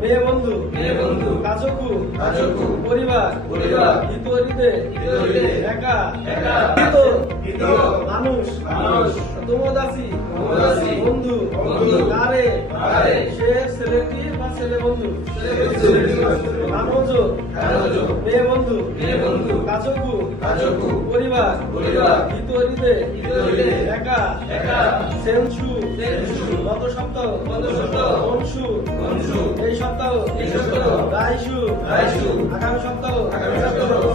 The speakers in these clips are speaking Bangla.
মেয়ে বন্ধু মেয়ে বন্ধু, কাজকু কাজকু, পরিবার পরিবার, একা মানুষ মানুষ, তোমদাসী তোমদাসী, বন্ধু বন্ধু, সে ছেলেটি বা ছেলে বন্ধু। নানোজো, মেয়ে বন্ধু। কাজকু। পরিবার। পরিবার, হিতরিতে একা। একা, সেনসু। গত সপ্তাহ মনসু, এই সপ্তাহ। রাইসু। আগামী সপ্তাহ।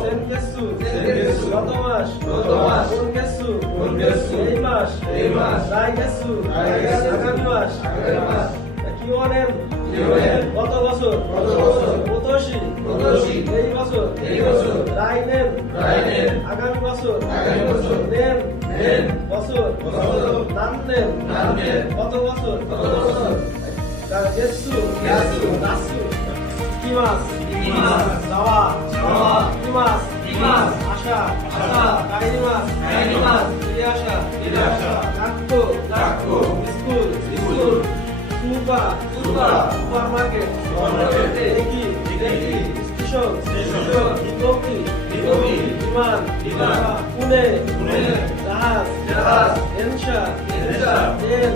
সেনকেসু। সেনকেসু, গত মাস। কোনকেসু এই মাস। এই মাস, রাইকেসু। আগামী মাস। কিওয়ানেন কিওয়ানেন, গত বছর পতোষি পতোষি, এই বছর এই বছর, আগামী বছর আগামী বছর, নেন নেন, বছর বছর, কত বছর কত বছর, নাসু আশা আশা, কাইনি মাস ফিরে super super, supermarket supermarket, দেখি দেখি, স্টেশন স্টেশন, ইকোপি ইকোপি, বিমান বিমান, পুনে পুনে, জাহাজ জাহাজ, এনশা এনশা, ট্রেন